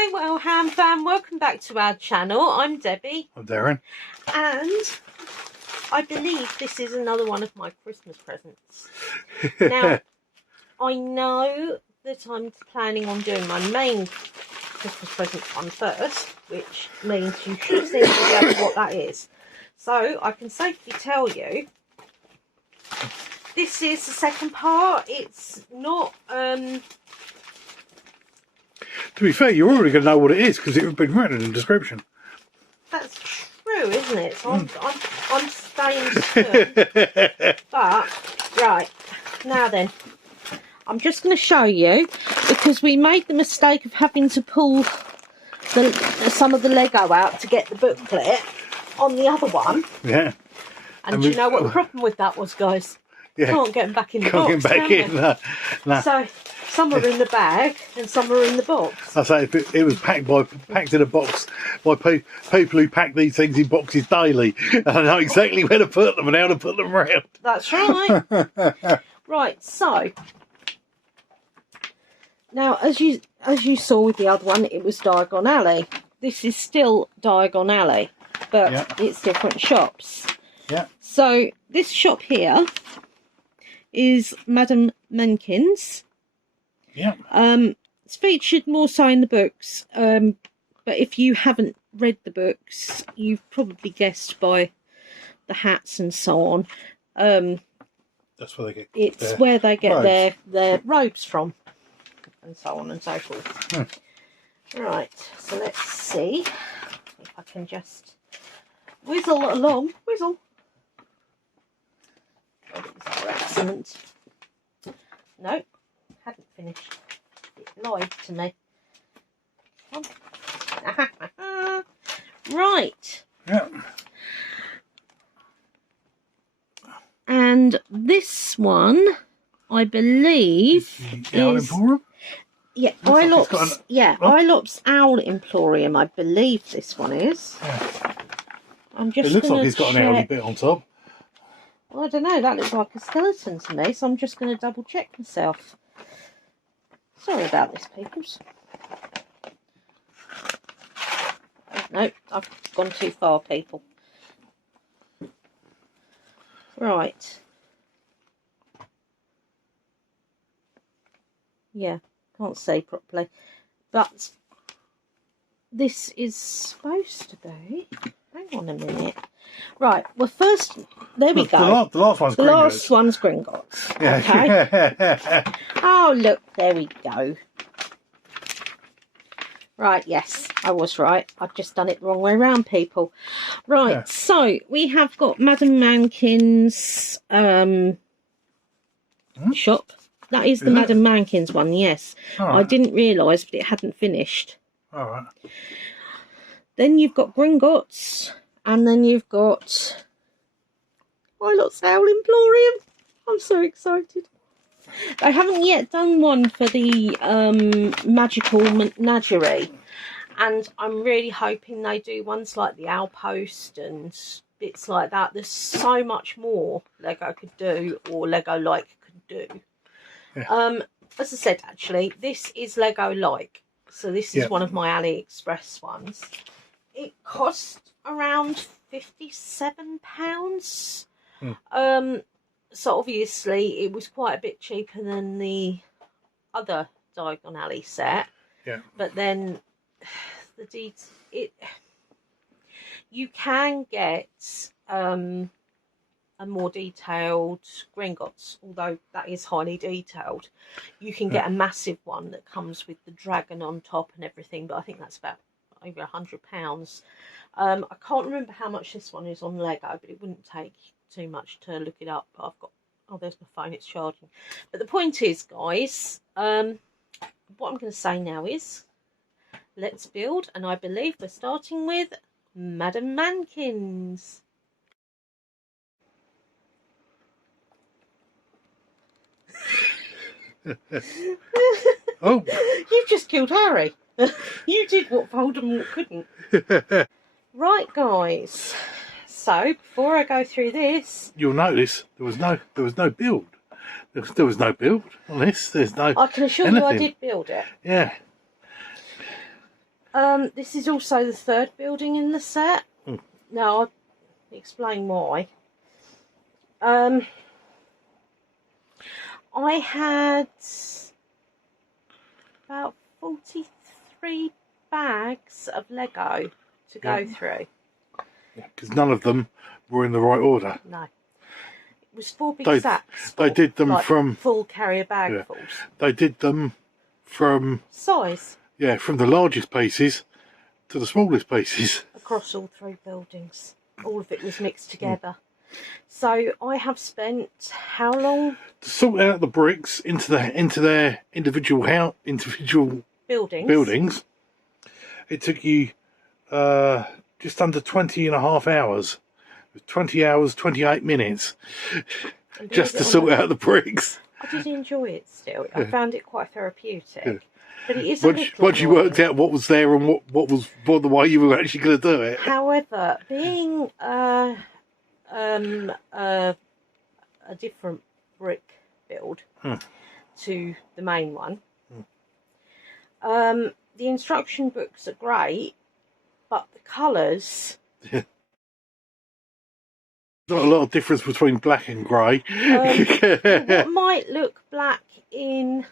Hi, well, Ham fam, welcome back to our channel. I'm Debbie. I'm Darren. And I believe this is another one of my Christmas presents. Now, I know that I'm planning on doing my main Christmas present one first, which means you should have seen the video of what that is. So, I can safely tell you, this is the second part. It's not... To be fair, you're already going to know what it is because it would have been written in the description. That's true, isn't it? So I'm staying still. But, right, now then, I'm just going to show you, because we made the mistake of having to pull some of the Lego out to get the booklet on the other one. Yeah. And do you know what the problem with that was, guys? Yeah. Can't get them back in the Can't box, get back in. No. So, some are in the bag and some are in the box. I say it was packed in a box by people who pack these things in boxes daily, and I know exactly where to put them and how to put them around. That's right. Right, so now as you saw with the other one, it was Diagon Alley. This is still Diagon Alley, but it's different shops. Yeah. So this shop here is Madame Menkins. Yeah. It's featured more so in the books, but if you haven't read the books, you've probably guessed by the hats and so on. That's where they get. It's where they get their robes from, and so on and so forth. Right. So let's see if I can just whizzle along. Whizzle. Oh, these are excellent. No. Hadn't finished. It lied to me. Right. Yeah. And this one, I believe, is Ilops Owl Emporium. I believe this one is. Yeah. I'm just. It looks like it's got an owly bit on top. Well, I don't know. That looks like a skeleton to me, so I'm just going to double check myself. Sorry about this, peoples. No, I've gone too far, people. Right. Yeah, can't see properly. But this is supposed to be... Hang on a minute. Right, well first, there we go. The last one's Gringotts. The last one's Gringotts. Yeah. Okay. Oh, look, there we go. Right, yes, I was right. I've just done it the wrong way around, people. Right, so we have got Madame Mankins' shop. That is the Madame Mankins one, yes. I didn't realise, but it hadn't finished. All right. Then you've got Gringotts, and then you've got Ilops Owl Emporium. I'm so excited. I haven't yet done one for the Magical Menagerie, and I'm really hoping they do ones like the Outpost and bits like that. There's so much more Lego could do, or Lego-like could do. Yeah. As I said, actually, this is Lego-like, so this is one of my AliExpress ones. It cost around £57. So obviously it was quite a bit cheaper than the other Diagon Alley set. Yeah. But then you can get a more detailed Gringotts, although that is highly detailed. You can get a massive one that comes with the dragon on top and everything, but I think that's about over £100. I can't remember how much this one is on Lego, but it wouldn't take too much to look it up. But I've got, oh, there's my phone, it's charging. But the point is, guys, what I'm going to say now is let's build, and I believe we're starting with Madame Mankins. Oh, you've just killed Harry. You did what Voldemort couldn't. Right, guys. So before I go through this, you'll notice there was no build. There was no build on this. There's no. I can assure you, I did build it. Yeah. This is also the third building in the set. Now, I'll explain why. I had about 43 bags of Lego to go through. Yeah, because none of them were in the right order. No. It was 4 big sacks. They did them like from... full carrier bagfuls. They did them from... Size. Yeah, from the largest pieces to the smallest pieces. Across all 3 buildings. All of it was mixed together. So I have spent how long? To sort out the bricks into their individual buildings. It took you just under 20.5 hours. 20 hours, 28 minutes just to sort out the bricks. I did enjoy it still. I found it quite therapeutic. Yeah. But it is once you worked out what was there and what the way you were actually going to do it. However, being a different brick build to the main one, the instruction books are great, but the colours... Not a lot of difference between black and grey. What might look black in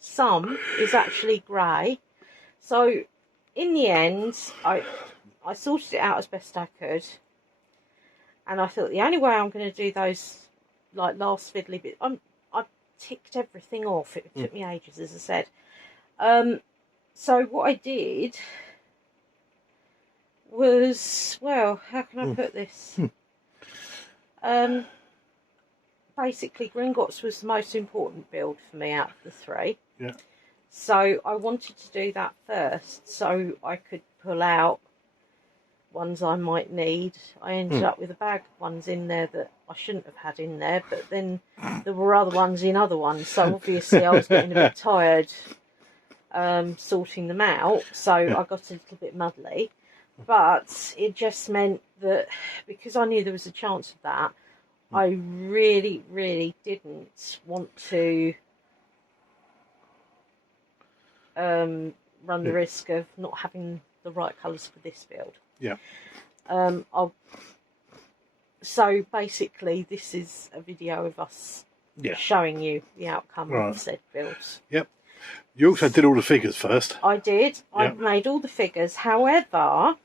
some is actually grey. So in the end, I sorted it out as best I could, and I thought the only way I'm going to do those like last fiddly bit, I ticked everything off. It took me ages, as I said. So what I did was, well, how can I put this? Basically, Gringotts was the most important build for me out of the 3. Yeah. So I wanted to do that first, so I could pull out ones I might need. I ended up with a bag of ones in there that I shouldn't have had in there, but then there were other ones in other ones, so obviously I was getting a bit tired sorting them out, so I got a little bit muddly. But it just meant that because I knew there was a chance of that, I really, really didn't want to run the risk of not having the right colours for this build. Yeah. So basically, this is a video of us showing you the outcome of said builds. Yep. You also did all the figures first. I did. Yep. I made all the figures. However,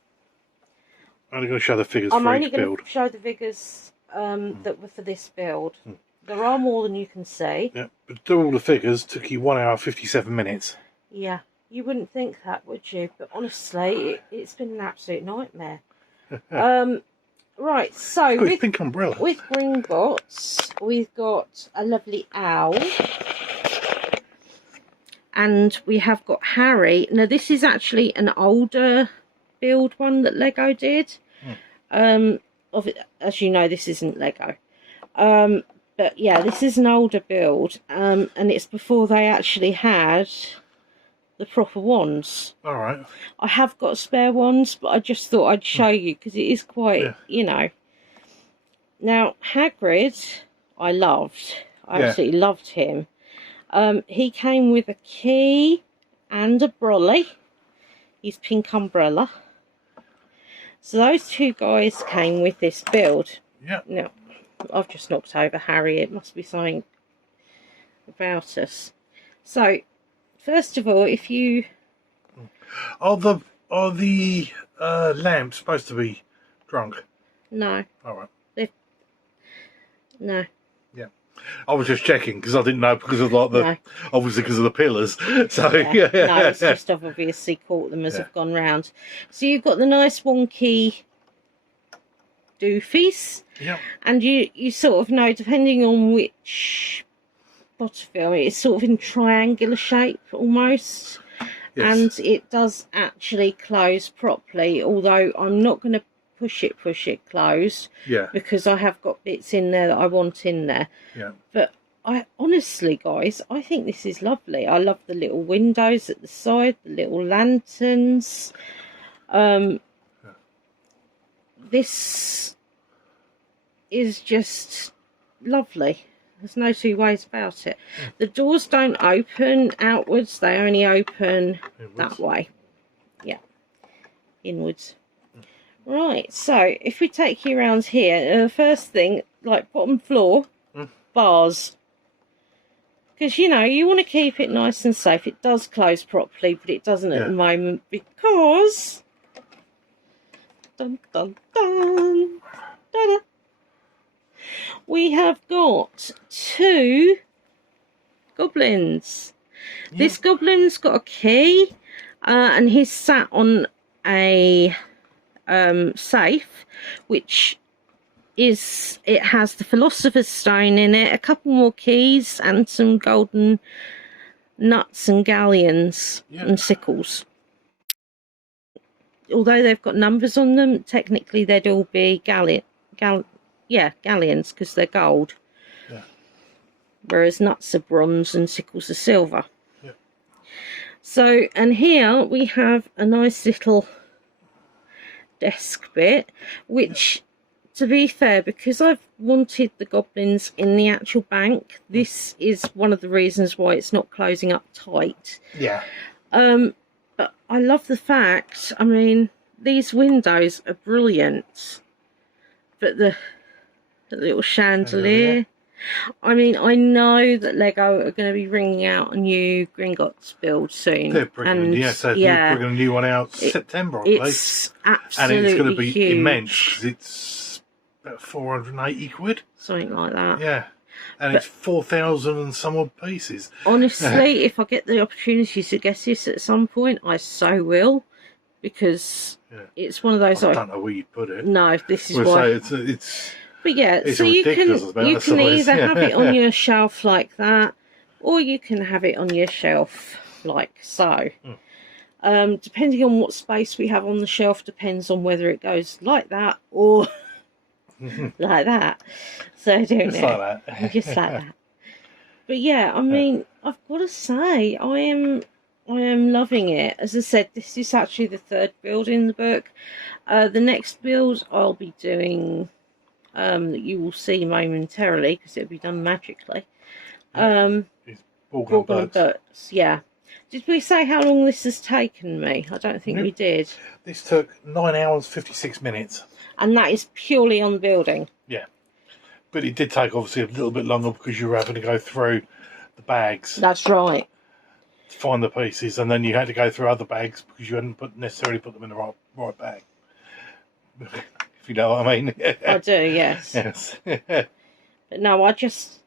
I'm only going to show the figures I'm for only each going build. to show the figures that were for this build. There are more than you can see. Yeah, but do all the figures took you 1 hour 57 minutes. Yeah, you wouldn't think that, would you? But honestly, it's been an absolute nightmare. Right, so with pink umbrella. With Gringotts, we've got a lovely owl. And we have got Harry. Now, this is actually an older build one that Lego did. As you know, this isn't Lego. But yeah, this is an older build. And it's before they actually had the proper wands. All right. I have got spare wands, but I just thought I'd show you because it is quite, you know. Now, Hagrid, I loved. I absolutely loved him. He came with a key and a brolly. His pink umbrella. So those 2 guys came with this build. Yeah. Now, I've just knocked over Harry. It must be something about us. So, first of all, if you... Are the lamps supposed to be drunk? No. All right. No. Yeah. I was just checking because I didn't know because of obviously because of the pillars. So no, it's just I've obviously caught them as I've gone round. So you've got the nice wonky doofies. Yeah. And you sort of know, depending on which bottle film, it's sort of in triangular shape almost. Yes. And it does actually close properly, although I'm not going to push it closed. Yeah. Because I have got bits in there that I want in there. Yeah. But I honestly, guys, I think this is lovely. I love the little windows at the side, the little lanterns. This is just lovely. There's no 2 ways about it. The doors don't open outwards, they only open that way. Yeah. inwards. Right, so if we take you around here, the first thing, like bottom floor, bars. Because, you know, you want to keep it nice and safe. It does close properly, but it doesn't at the moment because... Dun, dun, dun, da-da. We have got 2 goblins. Yep. This goblin's got a key, and he's sat on a safe, which is, it has the Philosopher's Stone in it, a couple more keys, and some golden nuts and galleons and sickles. Although they've got numbers on them, technically they'd all be galleons, because they're gold. Yeah. Whereas nuts are bronze and sickles are silver. Yeah. So, and here we have a nice little desk bit, which, to be fair, because I've wanted the goblins in the actual bank, this is one of the reasons why it's not closing up tight. Yeah. But I love the fact, I mean, these windows are brilliant. But the little chandelier. I mean, I know that Lego are going to be bringing out a new Gringotts build soon. They're bringing, they're bringing a new one out September, I believe. It's absolutely and it's going to be huge. Immense, because it's about 480 quid. Something like that. Yeah. And it's 4,000 and some odd pieces. Honestly, if I get the opportunity to get this at some point, I so will. Because it's one of those... I don't know where you'd put it. No, this is why... It's but yeah, so you can either have it on your shelf like that, or you can have it on your shelf like so. Depending on what space we have on the shelf depends on whether it goes like that or like that. So I don't know. Like that. Just like that. But yeah, I mean, I've got to say, I am loving it. As I said, this is actually the 3rd build in the book. The next build I'll be doing, that you will see momentarily, because it'll be done magically. It's Borgin and Burts. Yeah. Did we say how long this has taken me? I don't think we did. This took 9 hours 56 minutes. And that is purely on building. Yeah. But it did take obviously a little bit longer because you were having to go through the bags. That's right. To find the pieces, and then you had to go through other bags because you hadn't necessarily put them in the right bag. If you know what I mean. I do, yes. Yes. But no, I just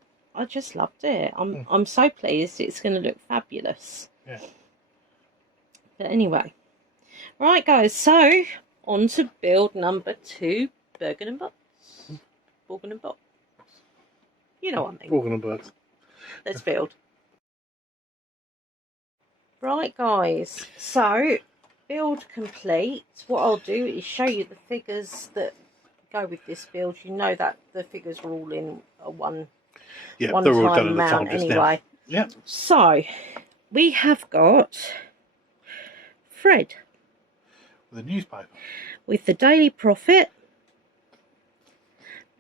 loved it. I'm so pleased. It's going to look fabulous. Yeah. But anyway, right, guys. So on to build number 2, Borgin and Burts. Borgin and Burts. You know what I mean. Borgin and Burts. Let's build. Right, guys. So build complete. What I'll do is show you the figures that go with this build. You know that the figures are all in a one they're all done amount anyway. Yeah. So we have got Fred with a newspaper, with the Daily Prophet,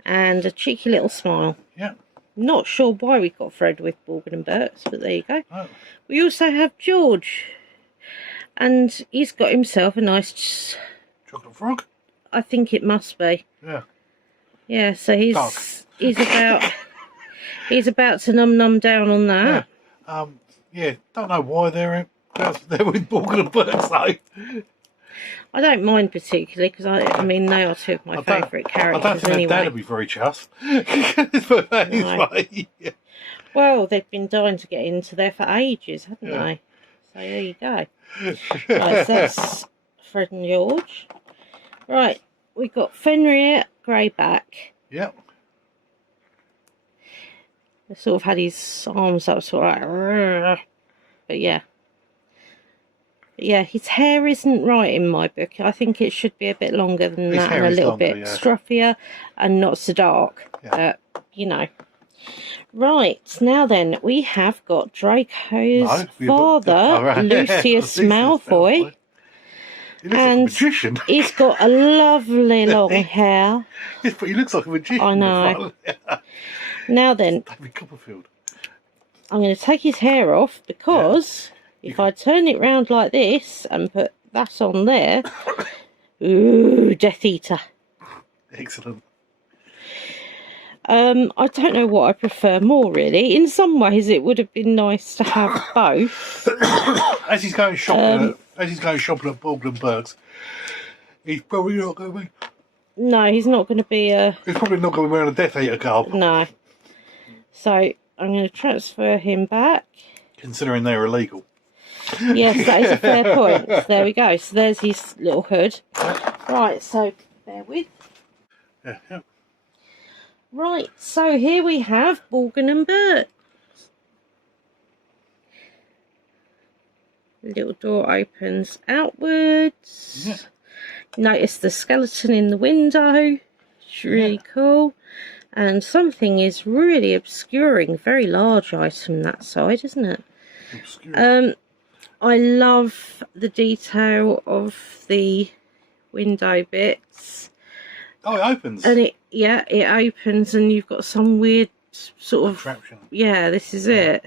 and a cheeky little smile. Yeah. Not sure why we got Fred with Borgin and Burts, but there you go. Oh. We also have George, and he's got himself a nice chocolate frog. I think it must be. Yeah. Yeah. So he's about to num down on that. Yeah. Don't know why they're with Borgin and Burts though. I don't mind particularly because I mean they are 2 of my favourite characters. I don't think anyway. Dad would be very chuffed. But that is way. Yeah. Well, they've been dying to get into there for ages, haven't they? So there you go. Right, so that's Fred and George. Right, we've got Fenrir Greyback. Yep. He sort of had his arms up, sort of like, but yeah. Yeah, his hair isn't right in my book. I think it should be a bit longer than that and a little bit struffier and not so dark. Yeah. But, you know. Right, now then, we have got Draco's father, Lucius Malfoy. He looks like a magician. He's got a lovely long hair. Yes, but he looks like a magician. I know. Now then, David Copperfield. I'm going to take his hair off because if I turn it round like this and put that on there, Ooh, Death Eater. Excellent. I don't know what I prefer more, really. In some ways, it would have been nice to have both. As he's going shopping at Baldwin Burke's, he's probably not going to be. No, he's not going to be a... He's probably not going to be wearing a Death Eater garb. No. So, I'm going to transfer him back. Considering they're illegal. Yes, that is a fair point. There we go. So there's his little hood. Right, so bear with. Yeah. Right, so here we have Borgin and Bert. The little door opens outwards. Yeah. Notice the skeleton in the window. It's really cool. And something is really obscuring. Very large item that side, isn't it? Obscure. I love the detail of the window bits. Oh, it opens. And it opens and you've got some weird sort of... Contraption. Yeah, this is it.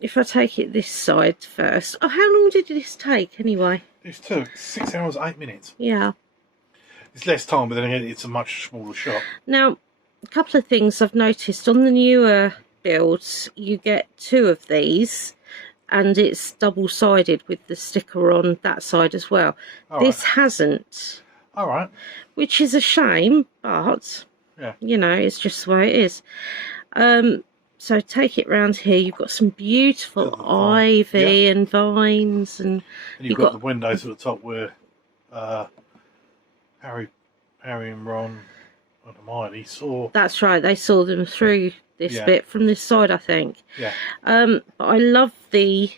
If I take it this side first... Oh, how long did this take anyway? This took 6 hours, 8 minutes. Yeah. It's less time, but then again, it's a much smaller shop. Now, a couple of things I've noticed. On the newer builds, you get 2 of these, and it's double-sided with the sticker on that side as well. This hasn't. All right. Which is a shame, but, you know, it's just the way it is. So take it round here. You've got some beautiful ivy and vines. And you've got the windows at the top where Harry and Ron and Hermione saw. That's right. They saw them through this bit from this side, I think. Yeah. But I love the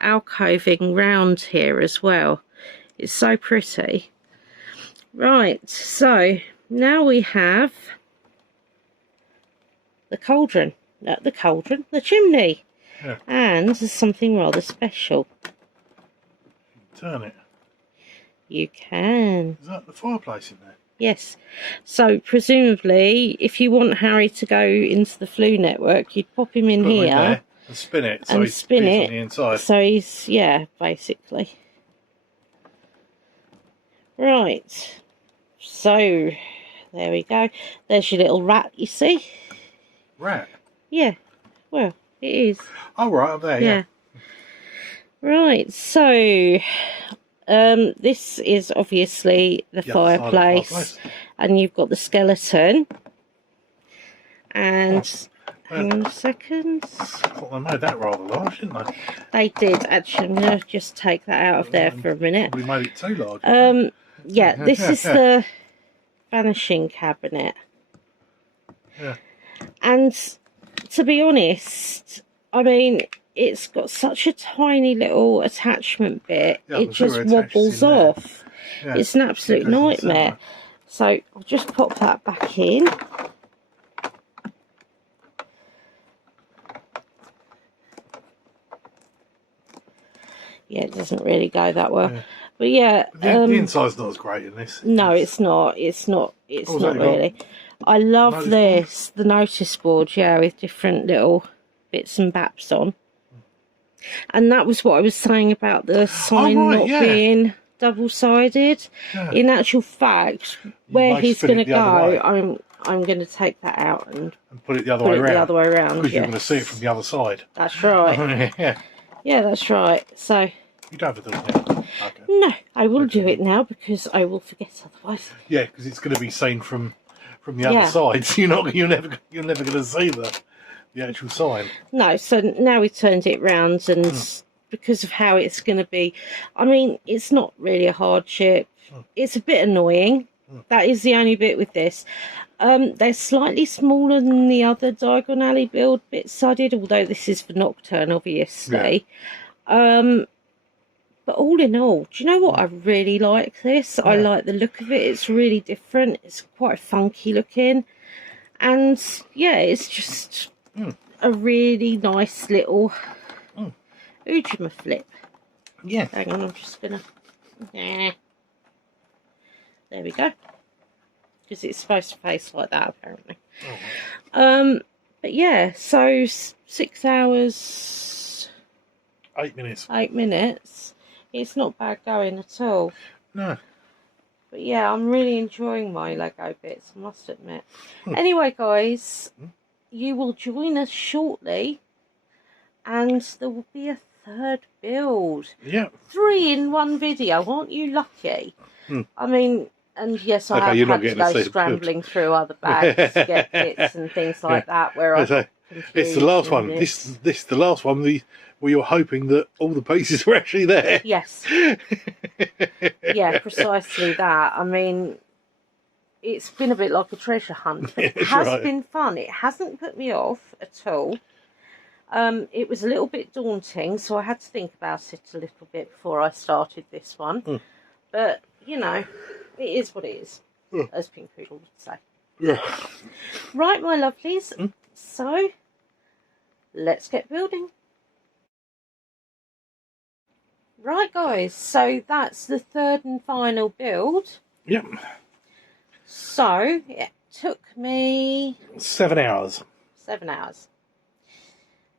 alcoving round here as well. It's so pretty. Right. So now we have the cauldron. Not the cauldron, the chimney. Yeah. And there's something rather special. Turn it. You can. Is that the fireplace in there? Yes. So presumably, if you want Harry to go into the Flu Network, you'd pop him in here there and spin it. So and he's spin on it. the inside. So he's basically. Right. So there we go. There's your little rat. You see? Rat. Yeah. Well, it is. Oh, right up there. Yeah. Right. So. This is obviously the fireplace, and you've got the skeleton. And hang on a second. I thought they made that rather large, didn't they? They did actually. I'm going to just take that out of there for a minute. We made it too large. Yeah, this is the vanishing cabinet. Yeah. And to be honest, I mean, it's got such a tiny little attachment bit, it just wobbles off. Yeah, it's an absolute nightmare. So I'll just pop that back in. Yeah, it doesn't really go that well. Yeah. But yeah. The inside's not as great in this. No, it's not. It's not really. I love this, the notice board, with different little bits and baps on. And that was what I was saying about the sign not being double-sided. Yeah. In actual fact, where he's going to go, I'm going to take that out and put it the other way around. Because you're going to see it from the other side. That's right. Yeah, that's right. So you don't have to do it now. Okay. No, I will do it now because I will forget otherwise. Yeah, because it's going to be seen from the other side. So you're never going to see the actual sign. No, so now we turned it round, and because of how it's going to be, I mean, it's not really a hardship. It's a bit annoying. That is the only bit with this. They're slightly smaller than the other Diagon Alley build bits I did, although this is for Nocturne, obviously. Yeah. But all in all, do you know what? I really like this. Yeah. I like the look of it. It's really different. It's quite funky looking. And, yeah, it's just... a really nice little Ujima flip. Yeah. Hang on, I'm just gonna. There we go. Because it's supposed to face like that, apparently. Oh, right. But yeah, so 6 hours. 8 minutes. 8 minutes. It's not bad going at all. No. But yeah, I'm really enjoying my Lego bits, I must admit. Anyway, guys, you will join us shortly, and there will be a third build. Yeah. 3 in one video, aren't you lucky? I mean, and yes, I Okay, you're not have had getting to to go see scrambling through other bags to get bits and things like that. Where I it's the last one. This the last one. Where you're hoping that all the pieces were actually there. Yes. Yeah, precisely that. I mean, it's been a bit like a treasure hunt, but it has been fun. It hasn't put me off at all. It was a little bit daunting, so I had to think about it a little bit before I started this one. But, you know, it is what it is, as Pink Poodle would say. Yeah. Right, my lovelies. So, let's get building. Right, guys, so that's the third and final build. Yep. So, it took me 7 hours. 7 hours.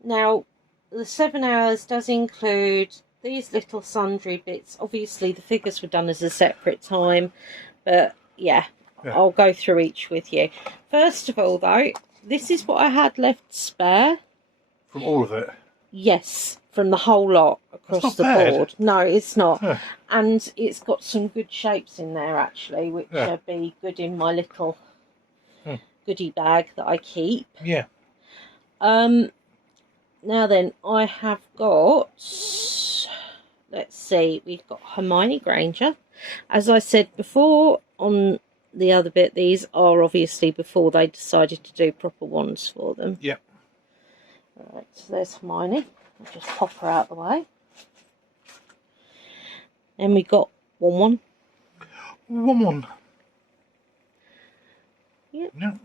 Now, the 7 hours does include these little sundry bits. Obviously, the figures were done as a separate time, but yeah, I'll go through each with you. First of all, though, this is what I had left spare. From all of it? Yes, from the whole lot across the board. No, it's not. And it's got some good shapes in there, actually, which will be good in my little goodie bag that I keep. Yeah. Now then, I have got, let's see, we've got Hermione Granger. As I said before on the other bit, these are obviously before they decided to do proper wands for them. Yep. Alright, so there's Hermione. I'll just pop her out of the way. Then we got one. Yep. Yep.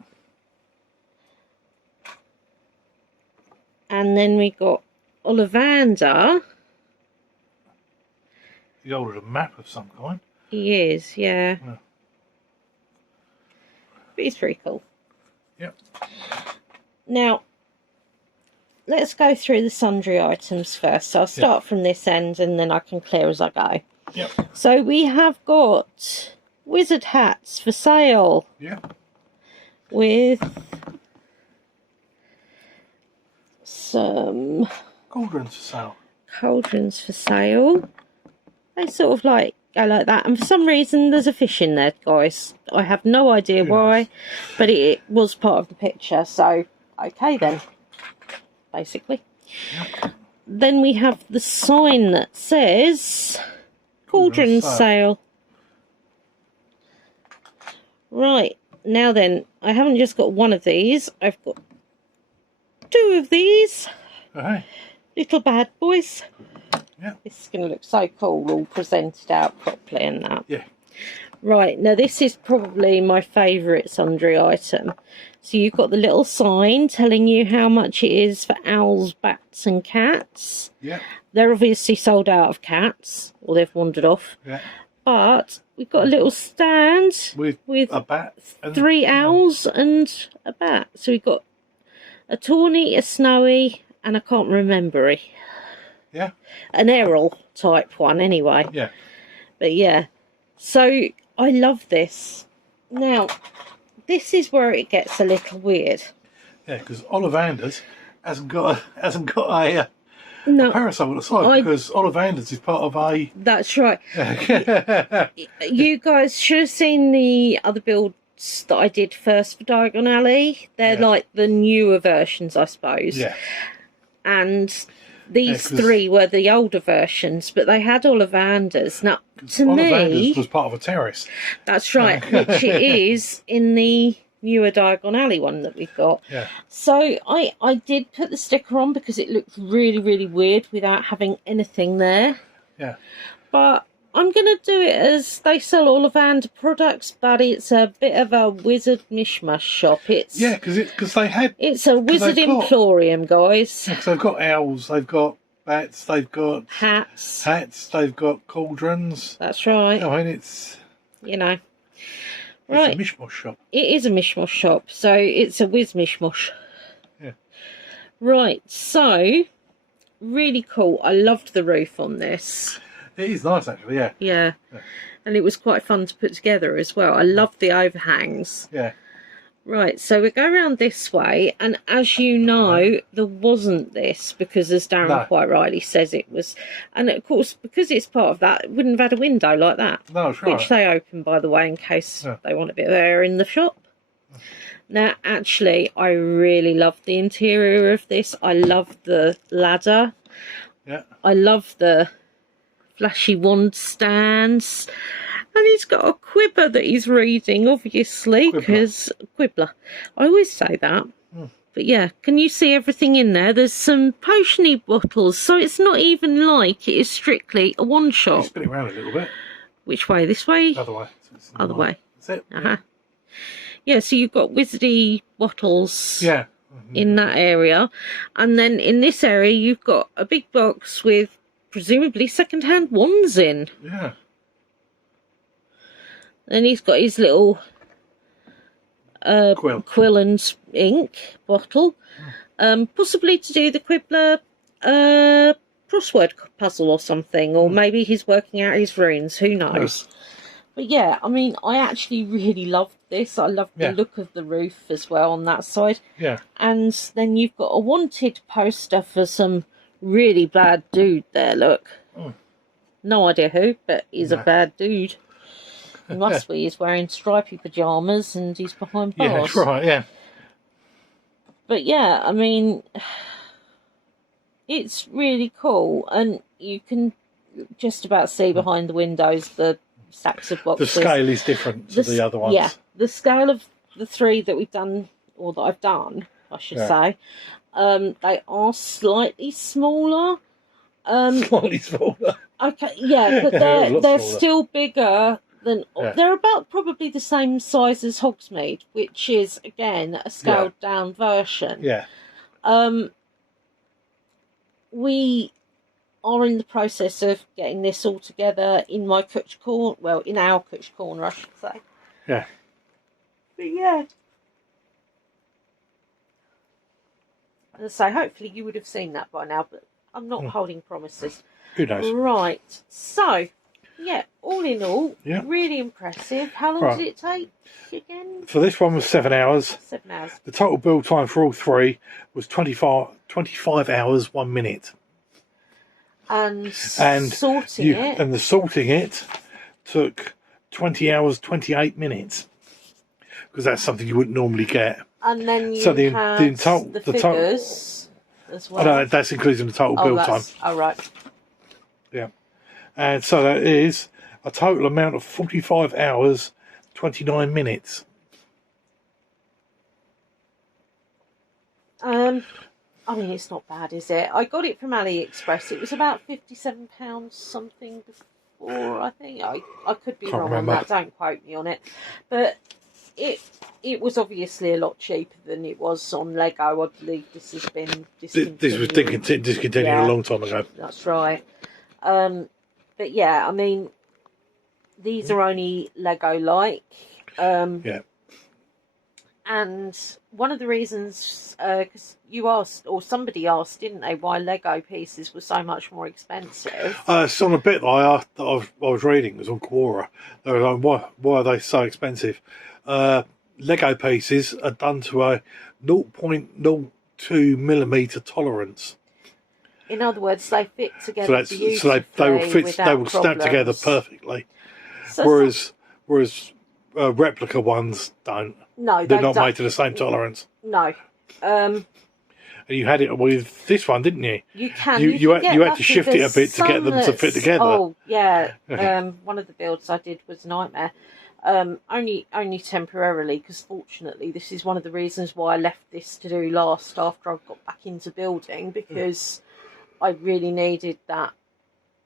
And then we got Ollivander. He's holding a map of some kind. He is, yeah. But he's pretty cool. Yep. Now, let's go through the sundry items first. So I'll start from this end and then I can clear as I go. Yep. So we have got wizard hats for sale. Yep. With some cauldrons for sale. Cauldrons for sale. They sort of like go like that, and for some reason there's a fish in there, guys. I have no idea why, but it was part of the picture, so okay then, basically. Yep. Then we have the sign that says Cauldrons sale. Right, now then, I haven't just got one of these, I've got 2 of these. Little bad boys. Yeah. This is going to look so cool, all presented out properly and that. Yeah. Right, now this is probably my favourite sundry item. So you've got the little sign telling you how much it is for owls, bats and cats. Yeah. They're obviously sold out of cats, or they've wandered off. Yeah. But we've got a little stand with a bat, 3 owls and a bat. So we've got a tawny, a snowy, and I can't remember it. Yeah. An Errol type one anyway. Yeah. But yeah. So I love this. Now, this is where it gets a little weird. Yeah, because Ollivander's hasn't got a no, parasol on the side, because Ollivander's is part of a... That's right. You guys should have seen the other builds that I did first for Diagon Alley. They're like the newer versions, I suppose. Yeah. And these 3 were the older versions, but they had Ollivander's. Now, to Ollivander's was part of a terrace. That's right, which it is in the newer Diagon Alley one that we've got. Yeah. So I did put the sticker on because it looked really, really weird without having anything there. Yeah. But I'm going to do it as they sell Ollivander products, but it's a bit of a wizard mishmash shop. It's because they had... It's a wizard emporium, guys. Yeah, because they've got owls, they've got bats, they've got... Hats, they've got cauldrons. That's right. I mean, it's... You know. Right. It's a mishmash shop. It is a mishmash shop, so it's a whiz mishmash. Yeah. Right, so... Really cool. I loved the roof on this. It is nice, actually, yeah. Yeah. And it was quite fun to put together as well. I love the overhangs. Yeah. Right, so we go around this way, and as you know, there wasn't this, because as Darren quite rightly says it was, and of course, because it's part of that, it wouldn't have had a window like that. No, that's right. Which they open, by the way, in case they want a bit of air in the shop. Now, actually, I really love the interior of this. I love the ladder. Yeah. I love the flashy wand stands. And he's got a quibber that he's reading, obviously, because Quibbler. I always say that. But yeah, can you see everything in there? There's some potiony bottles, so it's not even like it is strictly a wand shop. Spin it around a little bit. Which way? This way? Other way. Other way. That's it. Yeah, so you've got wizardy bottles in that area. And then in this area, you've got a big box with presumably second-hand wands in. Yeah. And he's got his little quill and ink bottle. Possibly to do the Quibbler crossword puzzle or something. Or maybe he's working out his runes. Who knows? But yeah, I mean, I actually really loved this. I loved the look of the roof as well on that side. Yeah. And then you've got a wanted poster for some really bad dude there, look. No idea who, but he's a bad dude. He must be. He's wearing stripy pyjamas and he's behind bars. Yeah, that's right, yeah. But yeah, I mean, it's really cool. And you can just about see behind the windows the stacks of boxes. The scale is different to the other ones. Yeah, the scale of the three that we've done, or that I've done, I should say, they are slightly smaller. Slightly smaller. Okay, yeah, but they're still bigger than... They're about probably the same size as Hogsmeade, which is, again, a scaled-down version. Yeah. We are in the process of getting this all together in my Kutch corner. Well, in our Kutch corner, I should say. Yeah. But yeah. As I say, hopefully you would have seen that by now, but I'm not holding promises. Who knows? Right. So, yeah, all in all, really impressive. How long did it take again? For this one was 7 hours. 7 hours. The total build time for all three was 25 hours, 1 minute. And sorting it. And the sorting it took 20 hours, 28 minutes. Because that's something you wouldn't normally get. And then you had the figures as well. No, that's including the total build time. Oh, right. Yeah. And so that is a total amount of 45 hours, 29 minutes. I mean, it's not bad, is it? I got it from AliExpress. It was about £57 something before, I think. I could be wrong on that. Don't quote me on it. But it was obviously a lot cheaper than it was on Lego. I believe this has been discontinued. This was discontinued a long time ago. That's right. But yeah, I mean, these are only Lego-like. Yeah. And one of the reasons, because you asked, or somebody asked, didn't they, why Lego pieces were so much more expensive? It's on a bit that I was reading. It was on Quora. They were like, why are they so expensive? Lego pieces are done to a 0.02 millimetre tolerance. In other words, they fit together so they will snap together perfectly. So whereas replica ones don't. No, they're not made to the same tolerance. No. And you had it with this one, didn't you? You can. You had to shift it a bit to get them to fit together. Oh yeah. One of the builds I did was a nightmare. Only temporarily, because fortunately this is one of the reasons why I left this to do last after I got back into building, because I really needed that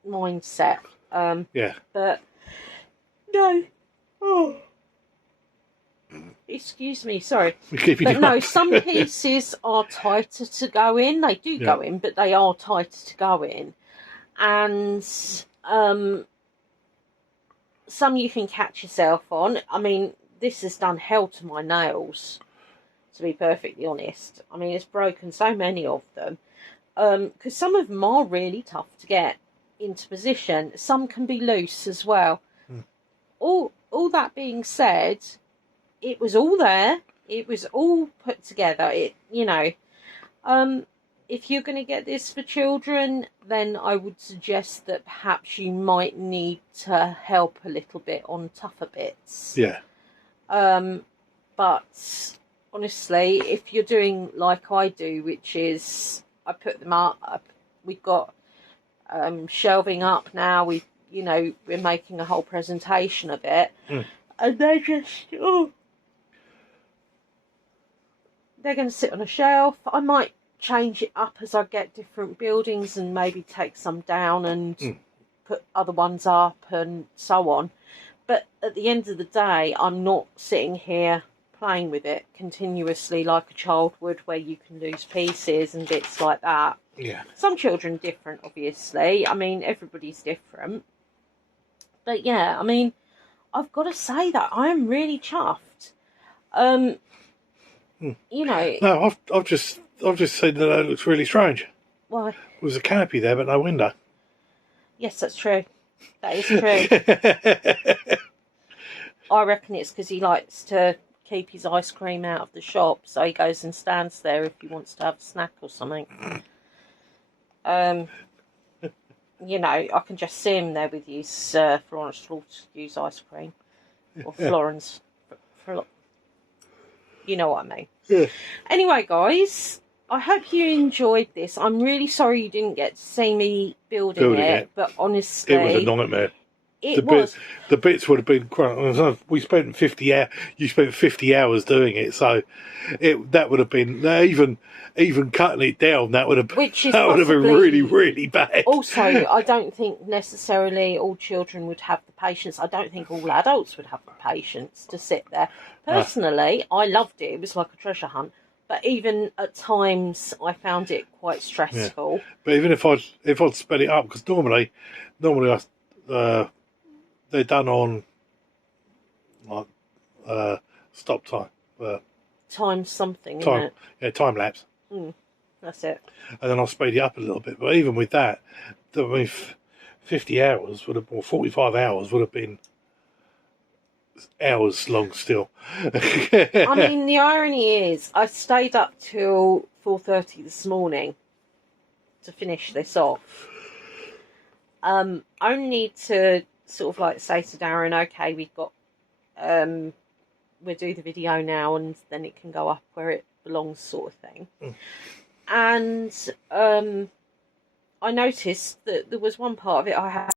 mindset. But no. Oh. Excuse me, sorry. But no, some pieces are tighter to go in. They do go in, but they are tighter to go in. And some you can catch yourself on. I mean, this has done hell to my nails, to be perfectly honest. I mean, it's broken so many of them. Because some of them are really tough to get into position. Some can be loose as well. All that being said, it was all there. It was all put together. If you're going to get this for children, then I would suggest that perhaps you might need to help a little bit on tougher bits. Yeah. But honestly, if you're doing like I do, which is I put them up, we've got shelving up now. We're making a whole presentation of it, and they're just they're going to sit on a shelf. I might change it up as I get different buildings and maybe take some down and put other ones up and so on. But at the end of the day, I'm not sitting here playing with it continuously like a child would, where you can lose pieces and bits like that. Yeah. Some children are different, obviously. I mean, everybody's different. But yeah, I mean, I've got to say that I am really chuffed. No, I've just said that it looks really strange. Why? There's a canopy there, but no window. Yes, that's true. That is true. I reckon it's because he likes to keep his ice cream out of the shop, so he goes and stands there if he wants to have a snack or something. I can just see him there with his Florence Fortescue's ice cream. Or Florence. You know what I mean. Yeah. Anyway, guys, I hope you enjoyed this. I'm really sorry you didn't get to see me building it, but honestly... It was a nightmare. The bits would have been quite... We spent 50 hours... You spent 50 hours doing it, so that would have been... Even cutting it down, that would have been really, really bad. Also, I don't think necessarily all children would have the patience. I don't think all adults would have the patience to sit there. Personally, I loved it. It was like a treasure hunt. But even at times, I found it quite stressful. Yeah. But even if I'd sped it up, because normally they're done on like stop time. Time something, time, isn't it? Yeah, time lapse. That's it. And then I'll speed it up a little bit. But even with that, 50 hours would have, or 45 hours would have been hours long still. I mean, the irony is, I stayed up till 4:30 this morning to finish this off. Only to sort of like say to Darren, okay, we've got, we'll do the video now and then it can go up where it belongs, sort of thing. And I noticed that there was one part of it I had